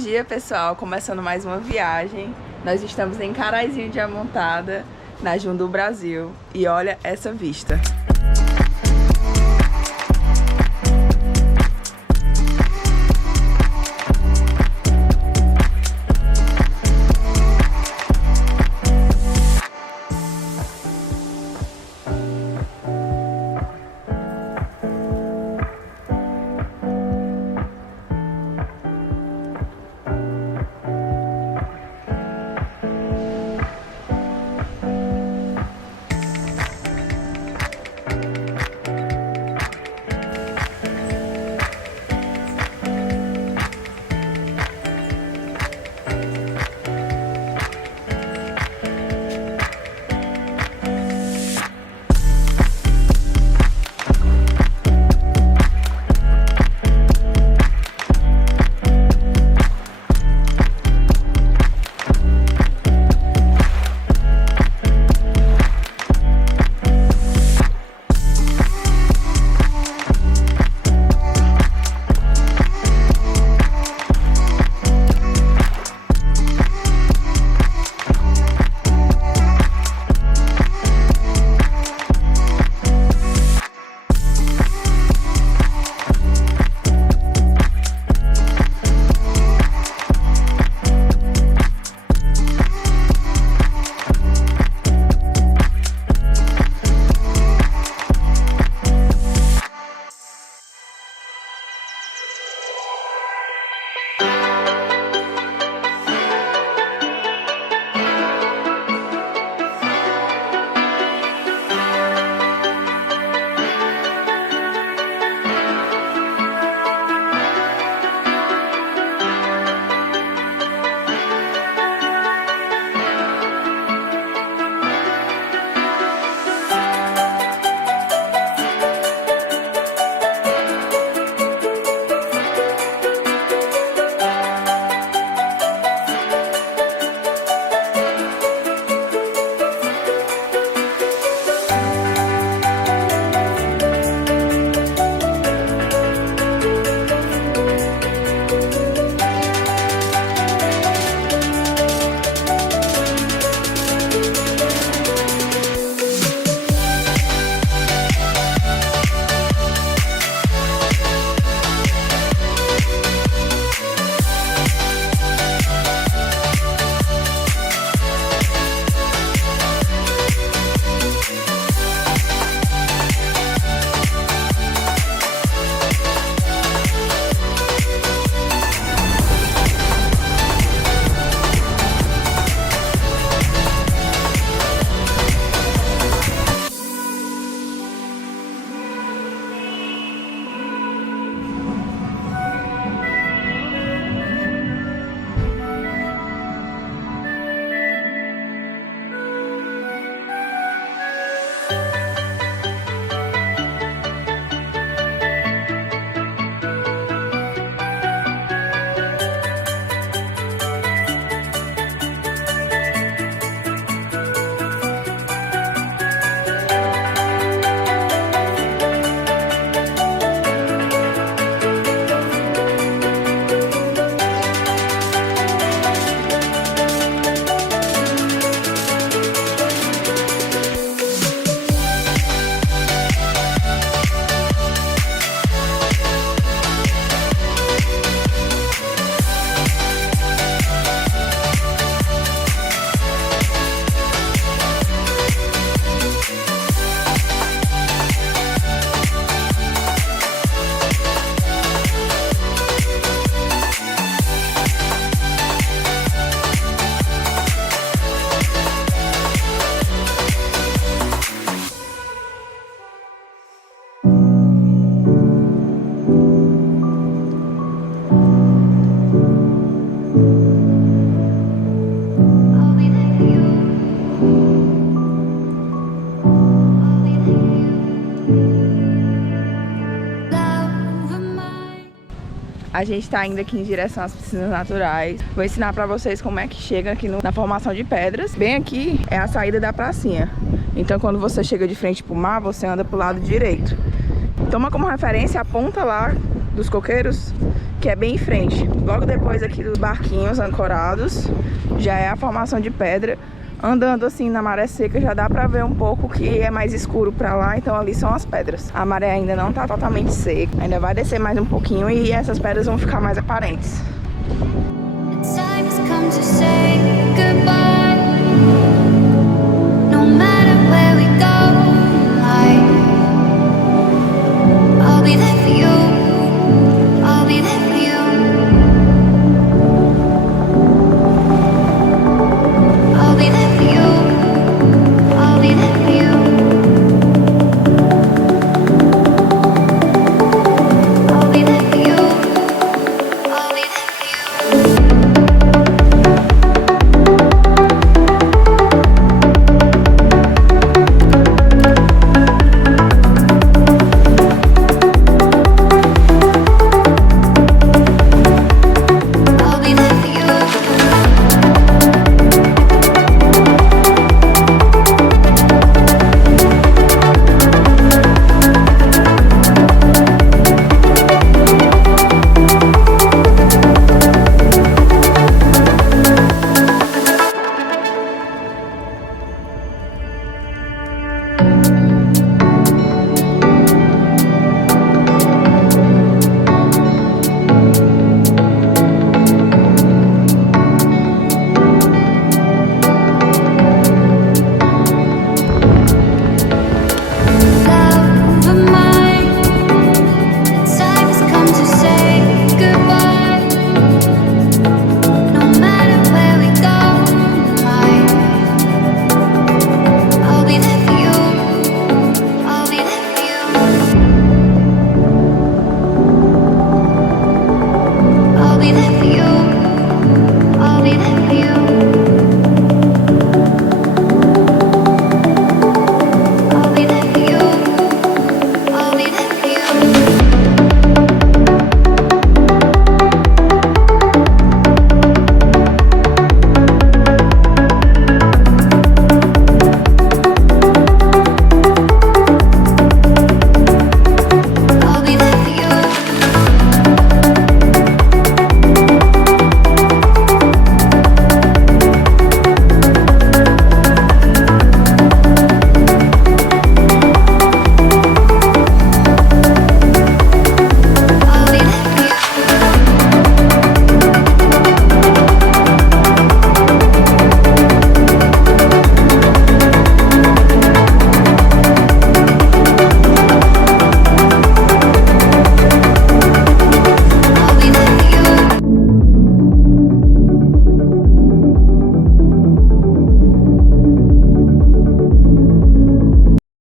dia, pessoal, começando mais uma viagem. Nós estamos em Icaraizinho De Amontada, na Junduh Brasil. E olha essa vista. A gente está indo aqui em direção às piscinas naturais. Vou ensinar pra vocês como é que chega aqui na formação de pedras. Bem aqui é a saída da pracinha. Então quando você chega de frente pro mar, você anda pro lado direito. Toma como referência a ponta lá dos coqueiros, que é bem em frente. Logo depois aqui dos barquinhos ancorados, já é a formação de pedra. Andando assim na maré seca já dá pra ver um pouco que é mais escuro pra lá, então ali são as pedras. A maré ainda não tá totalmente seca, ainda vai descer mais um pouquinho e essas pedras vão ficar mais aparentes. The time has come to say